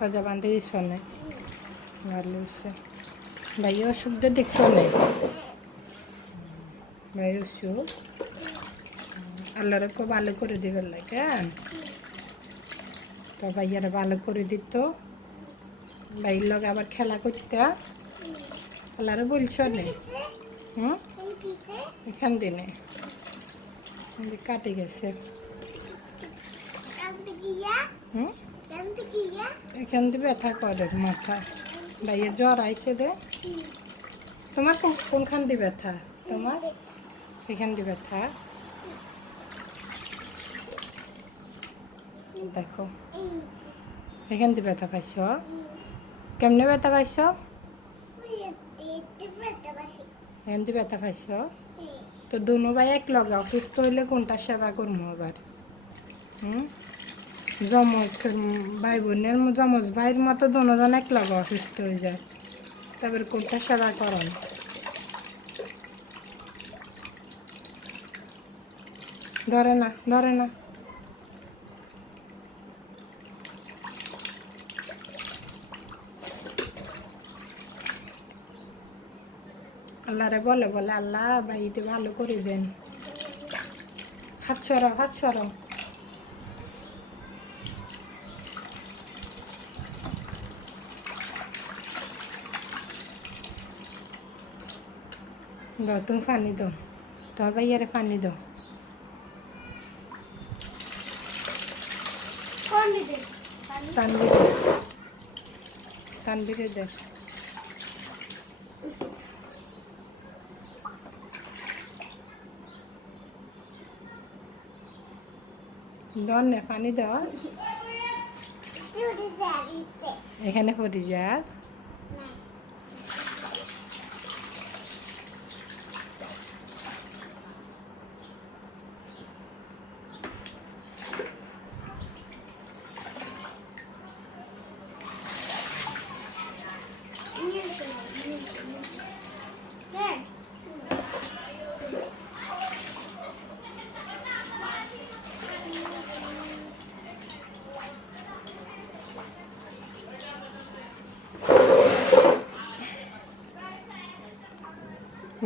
গজা বান্ধে দিছ না ভালো হচ্ছে ভাইয়া অসুখটা দেখছো না ভাই অসুখ আল্লাহরে খুব ভালো করে দিবেন লাগে হ্যাঁ তো ভাইয়ারা ভালো করে দিত ভাইয়ের লগে আবার খেলা করতে আল্লাহরে বলছো না হুম এখান দিনে কাটে গেছে হুম এখান দিয়ে ব্যথা করে মাথা ভাইয়ের জ্বর আইসে দে তোমার কোনখান দিয়ে ব্যথা তোমার এখান দিয়ে ব্যথা দেখো এখান দিয়ে ব্যথা পাইছ কেমনে ব্যথা পাইছ এখান দিয়ে ব্যথা পাইছ তো দুনো ভাই এক লগে অসুস্থ হইলে কোনটা সেবা করবো আবার হুম যমজ ভাই বোনের যমজ ভাইয়ের মতো দুজন এক লগে অসুস্থ হয়ে যায় তারপরে কোনটা সেবা করেন ধরে না আল্লাহরে বলে আল্লাহ ভাইটি ভালো করে দেন হাত সরাও দাও তুমি পানি দাও তোমার ভাইয়ারে পানি দাও তানবিরে দে দনে পানি দাও এখানে পড়ে যা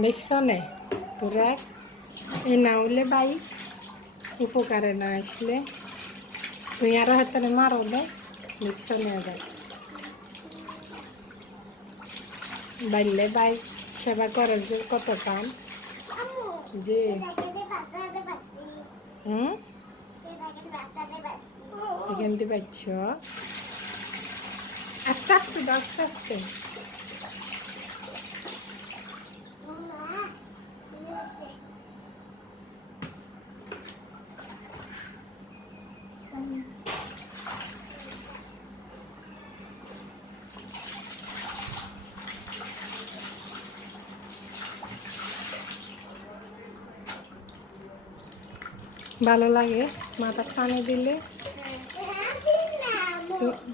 দেখছ নে তোরা এই না হলে ভাই উপকারে না আসলে তুই আরো হাতে মারো দে দেখছ নে আবার বাইলে ভাই সেবা করে যে কত কাম যে এখান দিয়ে পাচ্ছ আস্তে ভালো লাগে মাথা পানি দিলে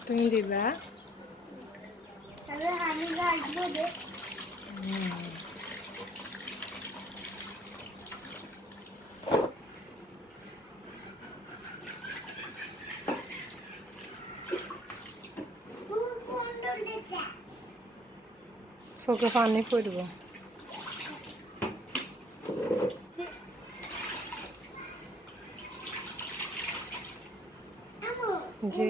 তুমি দিবা চোখে পানি পড়ব জি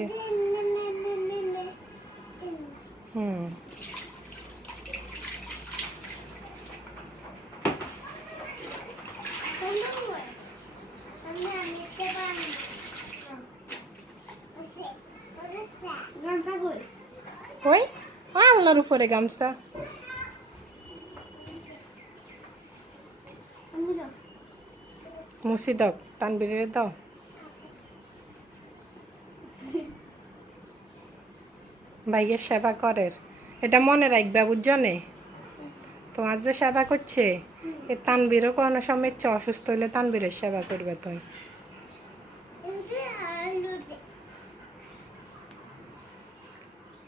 ওই আল্লাহর উপরে গামছা মুসি দাও তানবিরে দাও ভাইয়ের সেবা করে এটা মনে রাখবে বুঝছনে তোমার যে সেবা করছে এ তানবিরও কোনো সময় ইচ্ছা অসুস্থ হলে তানবিরের সেবা করবে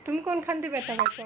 তুমি কোনখান দিয়ে ব্যথা পাচ্ছ?